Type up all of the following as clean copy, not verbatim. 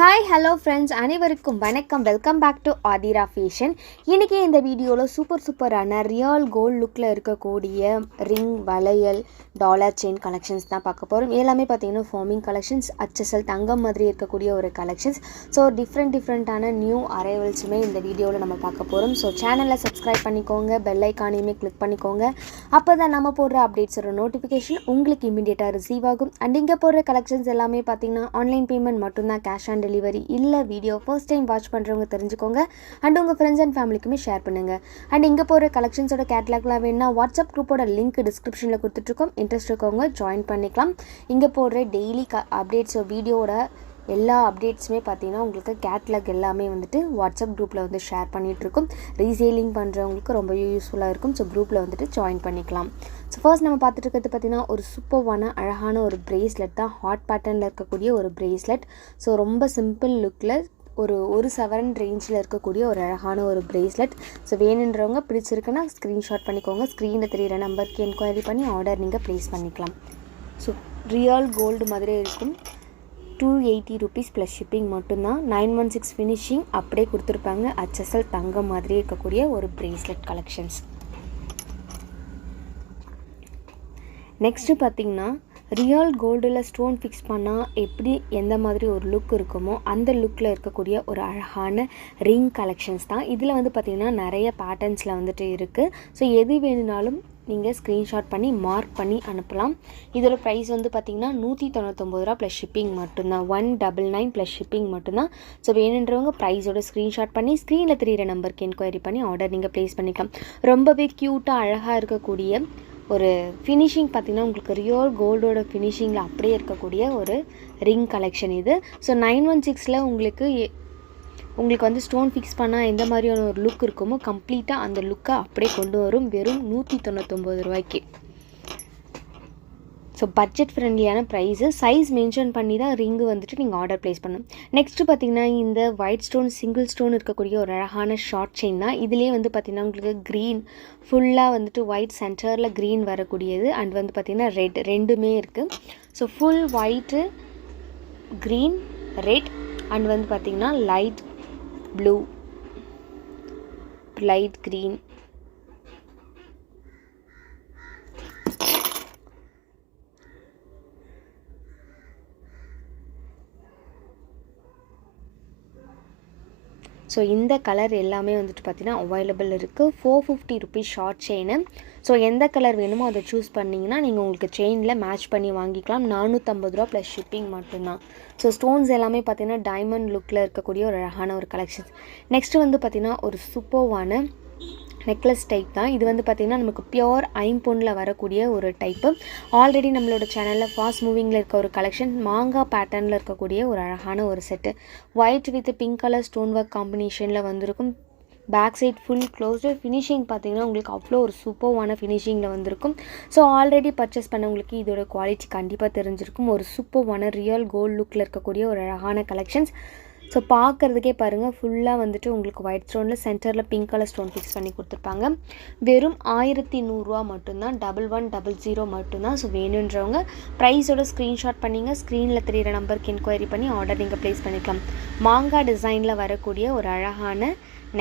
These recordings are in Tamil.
ஹாய் ஹலோ ஃப்ரெண்ட்ஸ், அனைவருக்கும் வணக்கம். Welcome back to Athira fashion. இன்றைக்கி இந்த வீடியோவில் சூப்பரான ரியல் கோல்டு லுக்கில் இருக்கக்கூடிய ரிங், வளையல், டாலர் செயின் கலெக்ஷன்ஸ் தான் பார்க்க போகிறோம். எல்லாமே பார்த்தீங்கன்னா ஃபார்மிங் கலெக்ஷன்ஸ், அச்சசல் தங்கம் மாதிரி இருக்கக்கூடிய ஒரு கலெக்ஷன்ஸ். ஸோ டிஃப்ரெண்ட்டான நியூ அரைவல்ஸுமே இந்த வீடியோவில் நம்ம பார்க்க போகிறோம். ஸோ சேனலை சப்ஸ்கிரைப் பண்ணிக்கோங்க, பெல் ஐக்கானையுமே கிளிக் பண்ணிக்கோங்க. அப்போ தான் நம்ம போடுற அப்டேட்ஸோட நோட்டிஃபிகேஷன் உங்களுக்கு இமீடியட்டாக ரிசீவ் ஆகும். அண்ட் இங்கே போடுற கலெக்ஷன்ஸ் எல்லாமே பார்த்தீங்கன்னா ஆன்லைன் பேமெண்ட் மட்டும்தான், கேஷ் ஆன் டெலிவரி இல்லை. வீடியோ ஃபர்ஸ்ட் டைம் வாட்ச் பண்ணுறவங்க தெரிஞ்சுக்கோங்க. அண்ட் உங்கள் ஃப்ரெண்ட்ஸ் அண்ட் ஃபேமிலிக்குமே ஷேர் பண்ணுங்கள். அண்ட் இங்கே போகிற கலெக்ஷன்ஸோட கேட்லாக்லாம் வேணுன்னா வாட்ஸ்அப் குரூப்போட லிங்க் டிஸ்கிரிப்ஷனில் கொடுத்துட்ருக்கோம். இன்ட்ரெஸ்ட் இருக்கவங்க ஜாயின் பண்ணிக்கலாம். இங்கே போடுற டெய்லி அப்டேட்ஸோ வீடியோட எல்லா அப்டேட்ஸுமே பார்த்தீங்கன்னா உங்களுக்கு கேட்லாக் எல்லாமே வந்துட்டு வாட்ஸ்அப் குரூப்பில் வந்து ஷேர் பண்ணிகிட்ருக்கோம். ரீசேலிங் பண்ணுறவங்களுக்கு ரொம்ப யூஸ்ஃபுல்லாக இருக்கும். ஸோ குரூப்பில் வந்துட்டு ஜாயின் பண்ணிக்கலாம். ஸோ ஃபர்ஸ்ட் நம்ம பார்த்துட்டு இருக்கிறது பார்த்தீங்கன்னா ஒரு சூப்பர்வான அழகான ஒரு பிரேஸ்லெட் தான். ஹாட் பேட்டர்னில் இருக்கக்கூடிய ஒரு பிரேஸ்லெட். ஸோ ரொம்ப சிம்பிள் லுக்கில் ஒரு சவரன் ரேஞ்சில் இருக்கக்கூடிய ஒரு அழகான ஒரு பிரேஸ்லெட். ஸோ வேணுன்றவங்க பிடிச்சிருக்குன்னா ஸ்க்ரீன்ஷாட் பண்ணிக்கோங்க. ஸ்க்ரீனில் தெரிகிற நம்பருக்கு என்கொயரி பண்ணி ஆர்டர் நீங்கள் ப்ளேஸ் பண்ணிக்கலாம். ஸோ ரியல் கோல்டு மாதிரி இருக்கும். 280 rupees ப்ளஸ் ஷிப்பிங் மட்டும்தான். 916 ஃபினிஷிங் அப்படியே கொடுத்துருப்பாங்க. அச்சசல் தங்கம் மாதிரி இருக்கக்கூடிய ஒரு பிரேஸ்லெட் கலெக்ஷன்ஸ். நெக்ஸ்ட்டு பார்த்திங்கன்னா ரியல் கோல்டில் ஸ்டோன் ஃபிக்ஸ் பண்ணால் எப்படி எந்த மாதிரி ஒரு லுக் இருக்குமோ அந்த லுக்கில் இருக்கக்கூடிய ஒரு அழகான ரிங் கலெக்ஷன்ஸ் தான். இதில் வந்து பார்த்திங்கன்னா நிறைய பேட்டர்ன்ஸில் வந்துட்டு இருக்குது. ஸோ எது வேணுனாலும் நீங்கள் ஸ்க்ரீன்ஷாட் பண்ணி மார்க் பண்ணி அனுப்பலாம். இதோட ப்ரைஸ் வந்து பார்த்திங்கன்னா 199 ரூபா ப்ளஸ் ஷிப்பிங் மட்டும்தான். 199 ப்ளஸ் ஷிப்பிங் மட்டும்தான். ஸோ வேணுன்றவங்க ப்ரைஸோட ஸ்க்ரீன்ஷாட் பண்ணி ஸ்க்ரீனில் தெரிகிற நம்பருக்கு என்கொயரி பண்ணி ஆர்டர் நீங்கள் ப்ளேஸ் பண்ணிக்கலாம். ரொம்பவே க்யூட்டாக அழகாக இருக்கக்கூடிய ஒரு ஃபினிஷிங் பார்த்திங்கன்னா உங்களுக்கு ரியல் கோல்டோட ஃபினிஷிங்கில் அப்படியே இருக்கக்கூடிய ஒரு ரிங் கலெக்ஷன் இது. ஸோ 916 உங்களுக்கு வந்து ஸ்டோன் ஃபிக்ஸ் பண்ணால் எந்த மாதிரியான ஒரு லுக் இருக்குமோ கம்ப்ளீட்டாக அந்த லுக்கை அப்படியே கொண்டு வரும் வெறும் 199 ரூபாய்க்கு. ஸோ பட்ஜெட் ஃப்ரெண்ட்லியான ப்ரைஸு. சைஸ் மென்ஷன் பண்ணி தான் ரிங்கு வந்துட்டு நீங்கள் ஆர்டர் ப்ளேஸ் பண்ணணும். நெக்ஸ்ட்டு பார்த்திங்கன்னா இந்த ஒயிட் ஸ்டோன் சிங்கிள் ஸ்டோன் இருக்கக்கூடிய ஒரு அழகான ஷார்ட் செயின் தான். இதிலே வந்து பார்த்திங்கன்னா உங்களுக்கு க்ரீன் ஃபுல்லாக வந்துட்டு ஒயிட் சென்டரில் க்ரீன் வரக்கூடியது அண்ட் வந்து பார்த்திங்கன்னா ரெட் ரெண்டுமே இருக்குது. So full white, green, red and வந்து பார்த்திங்கன்னா light blue, light green, so இந்த கலர் எல்லாமே வந்துட்டு பார்த்திங்கன்னா அவைலபிள் இருக்குது. 450 rupees ஷார்ட் செயின். ஸோ எந்த கலர் வேணுமோ அதை சூஸ் பண்ணிங்கன்னா நீங்கள் உங்களுக்கு செயினில் மேட்ச் பண்ணி வாங்கிக்கலாம். 450 ரூபா ப்ளஸ் ஷிப்பிங் மட்டும்தான். ஸோ ஸ்டோன்ஸ் எல்லாமே பார்த்திங்கன்னா டைமண்ட் லுக்கில் இருக்கக்கூடிய ஒரு அழகான ஒரு கலெக்ஷன்ஸ். நெக்ஸ்ட்டு வந்து பார்த்திங்கன்னா ஒரு சூப்பர்வான நெக்லஸ் டைப் தான். இது வந்து பார்த்திங்கன்னா நமக்கு பியோர் ஐம்பொன்னில் வரக்கூடிய ஒரு டைப்பு. ஆல்ரெடி நம்மளோட சேனலில் ஃபாஸ்ட் மூவிங்கில் இருக்க ஒரு கலெக்ஷன் மாங்காய் பேட்டர்னில் இருக்கக்கூடிய ஒரு அழகான ஒரு set. White with pink colour stone work காம்பினேஷனில் வந்திருக்கும். Back side full closed. Finishing பார்த்திங்கன்னா உங்களுக்கு அவ்வளோ ஒரு சூப்பர்வான ஃபினிஷிங்கில் வந்திருக்கும். ஸோ ஆல்ரெடி பர்ச்சேஸ் பண்ணவங்களுக்கு இதோட குவாலிட்டி கண்டிப்பாக தெரிஞ்சிருக்கும். ஒரு சூப்பர்வான ரியல் கோல்டு லுக்கில் இருக்கக்கூடிய ஒரு அழகான கலெக்ஷன்ஸ். ஸோ பார்க்குறதுக்கே பாருங்கள், ஃபுல்லாக வந்துட்டு உங்களுக்கு ஒயிட் ஸ்டோனில் சென்டரில் பிங்க் கலர் ஸ்டோன் ஃபிக்ஸ் பண்ணி கொடுத்துருப்பாங்க. வெறும் 1100 மட்டும்தான். 1100 மட்டும்தான். ஸோ வேணுன்றவங்க ப்ரைஸோட ஸ்க்ரீன்ஷாட் பண்ணிங்க. ஸ்க்ரீனில் தெரிகிற நம்பருக்கு என்கொயரி பண்ணி ஆர்டர் நீங்கள் ப்ளேஸ் பண்ணிக்கலாம். மாங்காய் டிசைனில் வரக்கூடிய ஒரு அழகான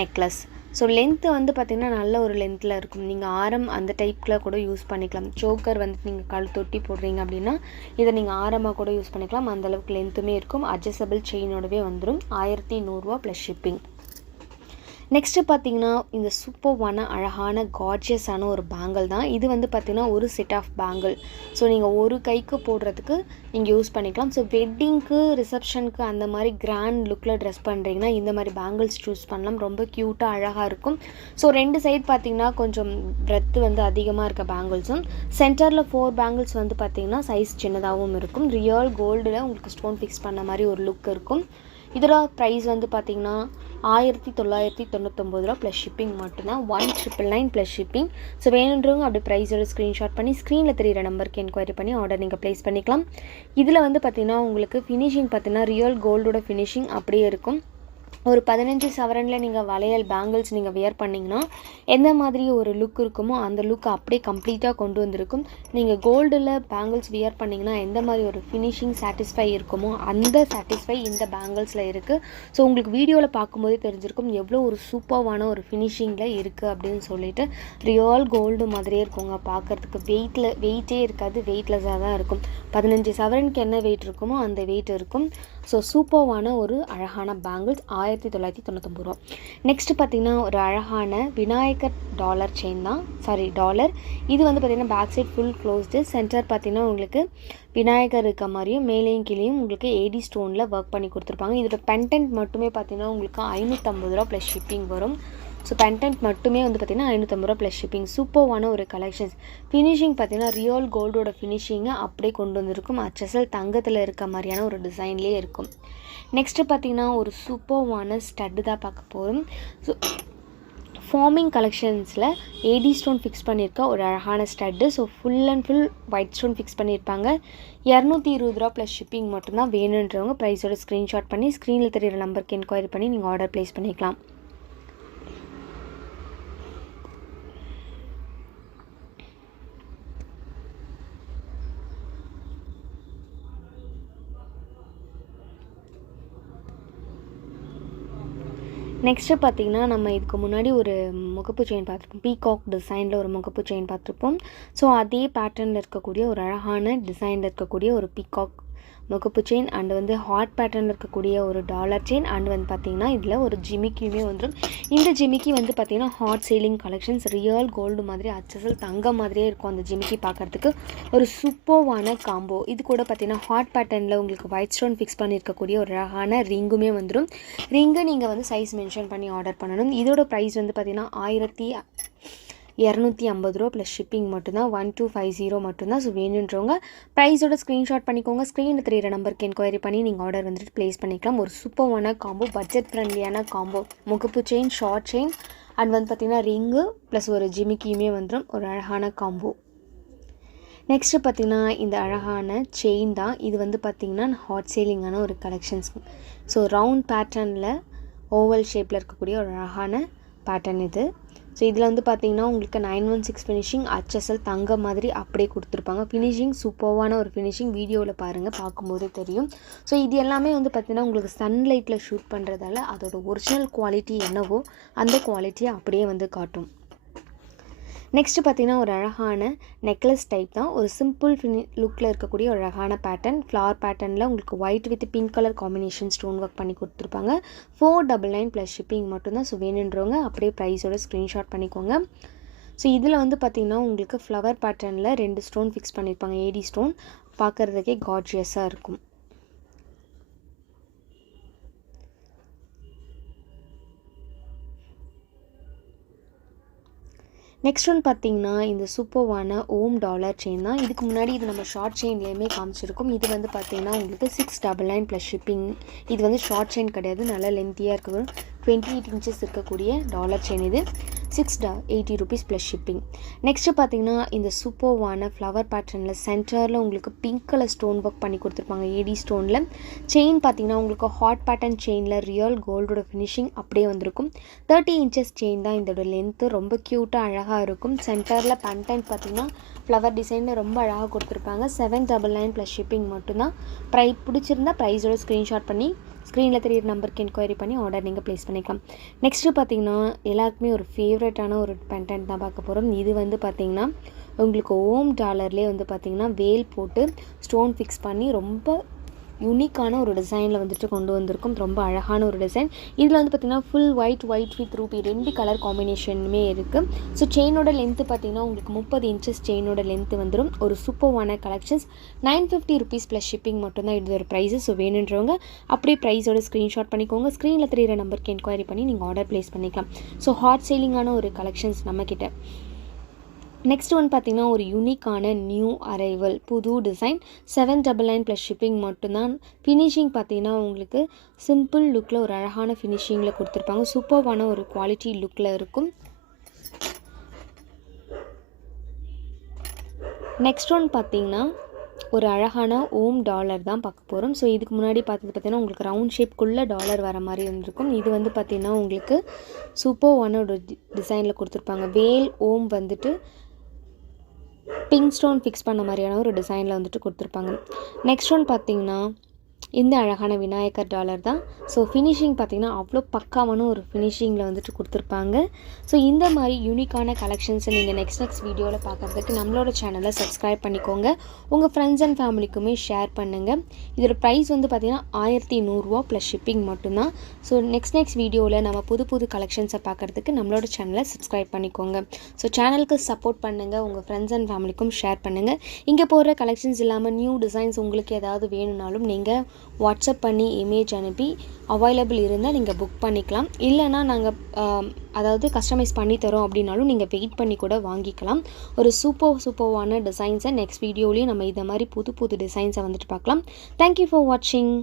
நெக்லஸ். ஸோ லென்த்து வந்து பார்த்திங்கன்னா நல்ல ஒரு லென்த்தில் இருக்கும். நீங்கள் ஆரம் அந்த டைப்பில் கூட யூஸ் பண்ணிக்கலாம். சோக்கர் வந்துட்டு நீங்கள் கல் தொட்டி போடுறீங்க அப்படின்னா இதை நீங்கள் ஆரமாக கூட யூஸ் பண்ணிக்கலாம். அந்தளவுக்கு லென்த்துமே இருக்கும். அட்ஜஸ்டபிள் செயினோடவே வந்துடும். 1100 ரூபா ப்ளஸ் ஷிப்பிங். நெக்ஸ்ட்டு பார்த்திங்கன்னா இந்த சூப்பர்வான அழகான கார்ஜியஸான ஒரு பேங்கிள் தான். இது வந்து பார்த்திங்கன்னா ஒரு செட் ஆஃப் பேங்கிள். ஸோ நீங்கள் ஒரு கைக்கு போடுறதுக்கு நீங்கள் யூஸ் பண்ணிக்கலாம். ஸோ வெட்டிங்க்கு, ரிசப்ஷனுக்கு அந்த மாதிரி கிராண்ட் லுக்கில் ட்ரெஸ் பண்ணுறீங்கன்னா இந்த மாதிரி பேங்கிள்ஸ் சூஸ் பண்ணலாம். ரொம்ப க்யூட்டாக அழகாக இருக்கும். ஸோ ரெண்டு சைட் பார்த்திங்கன்னா கொஞ்சம் பிரெத்து வந்து அதிகமாக இருக்க பேங்கிள்ஸும், சென்டரில் 4 பேங்கிள்ஸ் வந்து பார்த்திங்கன்னா சைஸ் சின்னதாகவும் இருக்கும். ரியல் கோல்டில் உங்களுக்கு ஸ்டோன் ஃபிக்ஸ் பண்ண மாதிரி ஒரு லுக் இருக்கும். இதோட ப்ரைஸ் வந்து பார்த்திங்கன்னா 1999 ரூபா ப்ளஸ் ஷிப்பிங் மட்டும்தான். 1999 ப்ளஸ் ஷிப்பிங். ஸோ வேணுன்றவங்க அப்படி ப்ரைஸோட ஸ்க்ரீன்ஷாட் பண்ணி ஸ்க்ரீனில் தெரிகிற நம்பருக்கு என்கொயரி பண்ணி ஆர்டர் நீங்கள் ப்ளேஸ் பண்ணிக்கலாம். இதில் வந்து பார்த்திங்கன்னா உங்களுக்கு ஃபினிஷிங் பார்த்திங்கன்னா ரியல் கோல்டோட ஃபினிஷிங் அப்படியே இருக்கும். ஒரு 15 சவரனில் நீங்கள் வளையல் பேங்கிள்ஸ் நீங்கள் வியர் பண்ணிங்கன்னா எந்த மாதிரி ஒரு லுக் இருக்குமோ அந்த லுக்கை அப்படியே கம்ப்ளீட்டாக கொண்டு வந்திருக்கும். நீங்கள் கோல்டில் பேங்கிள்ஸ் வியர் பண்ணிங்கன்னா எந்த மாதிரி ஒரு ஃபினிஷிங் சாட்டிஸ்ஃபை இருக்குமோ அந்த சாட்டிஸ்ஃபை இந்த பேங்கிள்ஸில் இருக்குது. ஸோ உங்களுக்கு வீடியோவில் பார்க்கும்போதே தெரிஞ்சிருக்கும் எவ்வளோ ஒரு சூப்பர்வான ஒரு ஃபினிஷிங்கில் இருக்குது அப்படின்னு சொல்லிட்டு. ரியல் கோல்டு மாதிரியே இருக்குங்க பார்க்குறதுக்கு. வெயிட்டே இருக்காது, வெயிட்லெஸ்ஸாக தான் இருக்கும். 15 சவரனுக்கு என்ன வெயிட் இருக்குமோ அந்த வெயிட் இருக்கும். ஸோ சூப்பர்வான ஒரு அழகான பேங்கிள்ஸ் 1999 ரூபா. நெக்ஸ்ட்டு பார்த்திங்கன்னா ஒரு அழகான விநாயகர் டாலர் செயின் தான், டாலர். இது வந்து பார்த்திங்கன்னா back side full closed. Centre பார்த்திங்கன்னா உங்களுக்கு விநாயகர் இருக்க மாதிரியும் மேலேயும் கீழேயும் உங்களுக்கு ஏடி ஸ்டோனில் ஒர்க் பண்ணி கொடுத்துருப்பாங்க. இதோட பெண்டன்ட் மட்டுமே பார்த்திங்கன்னா உங்களுக்கு 550 ரூபா ப்ளஸ் ஷிப்பிங் வரும். ஸோ பெண்டன்ட் மட்டுமே வந்து பார்த்திங்கன்னா 550 ரூபா ப்ளஸ் ஷிப்பிங். சூப்பர்வான ஒரு கலெக்ஷன்ஸ். ஃபினிஷிங் பார்த்திங்கன்னா ரியல் கோல்டோட ஃபினிஷிங்கை அப்படியே கொண்டு வந்திருக்கும். HSL தங்கத்தில் இருக்க மாதிரியான ஒரு டிசைன்லேயே இருக்கும். நெக்ஸ்ட்டு பார்த்திங்கன்னா ஒரு சூப்பர்வான ஸ்டட்டு தான் பார்க்க போகிறோம். ஸோ ஃபார்மிங் கலெக்ஷன்ஸில் ஏடி ஸ்டோன் ஃபிக்ஸ் பண்ணியிருக்க ஒரு அழகான stud. So full and full white stone fix பண்ணியிருப்பாங்க. 220 ரூபா ப்ளஸ் ஷிப்பிங் மட்டும்தான். வேணுன்றவங்க ப்ரைஸோட ஸ்க்ரீன்ஷாட் பண்ணி ஸ்க்ரீனில் தெரியிற நம்பருக்கு என்கொயரி பண்ணி நீங்கள் ஆர்டர் ப்ளேஸ் பண்ணிக்கலாம். நெக்ஸ்ட்டு பார்த்திங்கன்னா நம்ம இதுக்கு முன்னாடி ஒரு முகப்பு செயின் பார்த்துருப்போம். பீகாக் டிசைனில் ஒரு முகப்பு செயின் பார்த்துருப்போம். ஸோ அதே பேட்டர்னில் இருக்கக்கூடிய ஒரு அழகான டிசைனில் இருக்கக்கூடிய ஒரு பீகாக் முகப்பு செயின் அண்ட் வந்து ஹார்ட் பேட்டர்னில் இருக்கக்கூடிய ஒரு டாலர் செயின் அண்ட் வந்து பார்த்திங்கன்னா இதில் ஒரு ஜிமிக்கியுமே வந்துடும். இந்த ஜிமிக்கி வந்து பார்த்திங்கன்னா hot selling collections. Real gold மாதிரி HSL தங்க மாதிரியே இருக்கும் அந்த ஜிமிக்கி பார்க்குறதுக்கு. ஒரு சூப்பர்வான காம்போ. இது கூட பார்த்திங்கன்னா ஹாட் பேட்டர்னில் உங்களுக்கு ஒயிட் ஸ்டோன் ஃபிக்ஸ் பண்ணியிருக்கக்கூடிய ஒரு அழகான ரிங்குமே வந்துடும். ரிங்கு நீங்கள் வந்து சைஸ் மென்ஷன் பண்ணி ஆர்டர் பண்ணணும். இதோட ப்ரைஸ் வந்து பார்த்திங்கன்னா 1250 ரூபா ப்ளஸ் ஷிப்பிங் மட்டும்தான். 1250 மட்டும்தான். ஸோ வேணுன்றவங்க ப்ரைஸோட ஸ்க்ரீன்ஷாட் பண்ணிக்கோங்க. ஸ்க்ரீனில் தெரியிற நம்பருக்கு என்கொயரி பண்ணி நீங்கள் ஆர்டர் வந்துட்டு ப்ளேஸ் பண்ணிக்கலாம். ஒரு சூப்பர்வான காம்போ, பட்ஜெட் ஃப்ரெண்ட்லியான காம்போ. முகப்பு செயின், ஷார்ட் செயின் அண்ட் வந்து பார்த்திங்கன்னா ரிங்கு ப்ளஸ் ஒரு ஜிமிக்கியுமே வந்துடும். ஒரு அழகான காம்போ. நெக்ஸ்ட்டு பார்த்திங்கன்னா இந்த அழகான செயின் தான். இது வந்து பார்த்திங்கன்னா ஹாட் சேலிங்கான ஒரு கலெக்ஷன்ஸ். ஸோ ரவுண்ட் பேட்டர்னில் ஓவல் ஷேப்பில் இருக்கக்கூடிய ஒரு அழகான பேட்டர்ன் இது. ஸோ இதில் வந்து பார்த்திங்கன்னா உங்களுக்கு 916 ஃபினிஷிங் HSL தங்க மாதிரி அப்படியே கொடுத்துருப்பாங்க. ஃபினிஷிங் சூப்பர்வான ஒரு ஃபினிஷிங். வீடியோவில் பாருங்கள், பார்க்கும்போதே தெரியும். ஸோ இது எல்லாமே வந்து பார்த்திங்கன்னா உங்களுக்கு சன்லைட்டில் ஷூட் பண்ணுறதால அதோட ஒரிஜினல் குவாலிட்டி என்னவோ அந்த குவாலிட்டியை அப்படியே வந்து காட்டும். நெக்ஸ்ட்டு பார்த்திங்கன்னா ஒரு அழகான நெக்லஸ் டைப் தான். ஒரு சிம்பிள் லுக்கில் இருக்கக்கூடிய ஒரு அழகான பேட்டர்ன். ஃப்ளவர் பேட்டர்னில் உங்களுக்கு white with pink colour combination stone work பண்ணி கொடுத்துருப்பாங்க. 499 ப்ளஸ் ஷிப்பிங் மட்டும்தான். ஸோ வேணுன்றவங்க அப்படியே ப்ரைஸோட ஸ்க்ரீன்ஷாட் பண்ணிக்கோங்க. ஸோ இதில் வந்து பார்த்திங்கன்னா உங்களுக்கு ஃப்ளவர் பேட்டர்னில் 2 ஸ்டோன் ஃபிக்ஸ் பண்ணியிருப்பாங்க. ஏடி ஸ்டோன் பார்க்குறதுக்கே கார்ஜியஸாக இருக்கும். நெக்ஸ்ட் ஒன் பார்த்திங்கன்னா இந்த சூப்பர்வான ஓம் டாலர் செயின் தான். இதுக்கு முன்னாடி இது நம்ம ஷார்ட் செயின்லேயுமே காமிச்சிருக்கோம். இது வந்து பார்த்திங்கன்னா உங்களுக்கு 699 ப்ளஸ் ஷிப்பிங். இது வந்து ஷார்ட் செயின் கிடையாது, நல்லா லென்த்தியாக இருக்குது. 28 இன்ச்சஸ் இருக்கக்கூடிய டாலர் செயின் இது. 680 rupees ப்ளஸ் ஷிப்பிங். நெக்ஸ்ட்டு பார்த்திங்கன்னா இந்த சூப்பர்வான ஃப்ளவர் பேட்டர்னில் சென்டரில் உங்களுக்கு பிங்க் கலர் ஸ்டோன் ஒர்க் பண்ணி கொடுத்துருப்பாங்க ஏடி ஸ்டோனில். செயின் பார்த்திங்கன்னா உங்களுக்கு ஹாட் பேட்டர்ன் செயினில் ரியல் கோல்டோட ஃபினிஷிங் அப்படியே வந்திருக்கும். 30 இன்ச்சஸ் செயின் தான். இதோட லென்த்து ரொம்ப க்யூட்டாக அழகாக இருக்கும். சென்டரில் பெண்டன்ட் பார்த்திங்கன்னா ஃப்ளவர் டிசைனில் ரொம்ப அழகாக கொடுத்துருப்பாங்க. 799 ப்ளஸ் ஷிப்பிங் மட்டும்தான். பிடிச்சிருந்தா ப்ரைஸோட ஸ்க்ரீன்ஷாட் பண்ணி ஸ்க்ரீனில் தெரியிற நம்பருக்கு என்கொயரி பண்ணி ஆர்டர் நீங்கள் ப்ளேஸ் பண்ணிக்கலாம். நெக்ஸ்ட்டு பார்த்திங்கன்னா எல்லாருக்குமே ஒரு ஃபேவரட்டான ஒரு பெண்டன்ட் தான் பார்க்க போகிறோம். இது வந்து பார்த்திங்கன்னா உங்களுக்கு ஓம் டாலர்லேயே வந்து பார்த்திங்கன்னா வேல் போட்டு ஸ்டோன் ஃபிக்ஸ் பண்ணி ரொம்ப யூனிக்கான ஒரு டிசைனில் வந்துட்டு கொண்டு வந்திருக்கும். ரொம்ப அழகான ஒரு டிசைன். இதில் வந்து பார்த்திங்கன்னா full white with ruby 2 colour காம்பினேஷனுமே இருக்குது. ஸோ செயினோட லென்த்து பார்த்திங்கன்னா உங்களுக்கு 30 இன்ச்சஸ் செயினோட லென்த்து வந்துடும். ஒரு சூப்பர்வான கலெக்ஷன்ஸ். 950 rupees ப்ளஸ் ஷிப்பிங் மட்டும்தான் இது ஒரு ப்ரைஸு. ஸோ வேணுன்றவங்க அப்படியே ப்ரைஸோட ஸ்க்ரீன்ஷாட் பண்ணிக்கோங்க. ஸ்க்ரீனில் தெரியிற நம்பருக்கு என்கொயரி பண்ணி நீங்கள் ஆர்டர் ப்ளேஸ் பண்ணிக்கலாம். ஸோ ஹாட் சேலிங்கான ஒரு கலெக்ஷன்ஸ் நம்மக்கிட்ட. நெக்ஸ்ட் ஒன் பார்த்திங்கன்னா ஒரு யூனிக்கான நியூ அரைவல் புது டிசைன். 799 ப்ளஸ் ஷிப்பிங் மட்டும்தான். ஃபினிஷிங் பார்த்திங்கன்னா உங்களுக்கு சிம்பிள் லுக்கில் ஒரு அழகான ஃபினிஷிங்கில் கொடுத்துருப்பாங்க. சூப்பர்வான ஒரு குவாலிட்டி லுக்கில் இருக்கும். நெக்ஸ்ட் ஒன் பார்த்திங்கன்னா ஒரு அழகான ஓம் டாலர் தான் பார்க்க போகிறோம். ஸோ இதுக்கு முன்னாடி பார்த்தீங்கன்னா உங்களுக்கு ரவுண்ட் ஷேப்குள்ளே டாலர் வர மாதிரி இருந்திருக்கும். இது வந்து பார்த்திங்கன்னா உங்களுக்கு சூப்பர்வான ஒரு டிசைனில் கொடுத்துருப்பாங்க. வேல் ஓம் வந்துட்டு பிங்க் ஸ்டோன் ஃபிக்ஸ் பண்ண மாதிரியான ஒரு டிசைனில் வந்துட்டு கொடுத்துருப்பாங்க. நெக்ஸ்ட் ஒன் பார்த்திங்கன்னா இந்த அழகான விநாயகர் டாலர் தான். ஸோ ஃபினிஷிங் பார்த்திங்கன்னா அவ்வளோ பக்காவான ஒரு ஃபினிஷிங்கில் வந்துட்டு கொடுத்துருப்பாங்க. ஸோ இந்த மாதிரி யூனிக்கான கலெக்ஷன்ஸை நீங்கள் நெக்ஸ்ட் வீடியோவில் பார்க்குறதுக்கு நம்மளோட சேனலை சப்ஸ்கிரைப் பண்ணிக்கோங்க. உங்கள் ஃப்ரெண்ட்ஸ் அண்ட் ஃபேமிலிக்குமே ஷேர் பண்ணுங்கள். இதோட ப்ரைஸ் வந்து பார்த்திங்கன்னா 1100 ப்ளஸ் ஷிப்பிங் மட்டும்தான். ஸோ நெக்ஸ்ட் வீடியோவில் நம்ம புது கலெக்ஷன்ஸை பார்க்குறதுக்கு நம்மளோட சேனலை சப்ஸ்கிரைப் பண்ணிக்கோங்க. ஸோ சேனலுக்கு சப்போர்ட் பண்ணுங்கள். உங்கள் ஃப்ரெண்ட்ஸ் அண்ட் ஃபேமிலிக்கும் ஷேர் பண்ணுங்கள். இங்கே போகிற கலெக்ஷன்ஸ் இல்லாமல் நியூ டிசைன்ஸ் உங்களுக்கு ஏதாவது வேணும்னாலும் நீங்கள் வாட்ஸ்அப் பண்ணி இமேஜ் அனுப்பி அவைலபிள் இருந்தால் நீங்கள் புக் பண்ணிக்கலாம். இல்லைனா நாங்கள் அதாவது கஸ்டமைஸ் பண்ணி தரோம் அப்படின்னாலும் நீங்கள் வெயிட் பண்ணி கூட வாங்கிக்கலாம். ஒரு சூப்பர்வான டிசைன்ஸை நெக்ஸ்ட் வீடியோலேயும் நம்ம இதை மாதிரி புது டிசைன்ஸை வந்துட்டு பார்க்கலாம். தேங்க்யூ ஃபார் வாட்சிங்.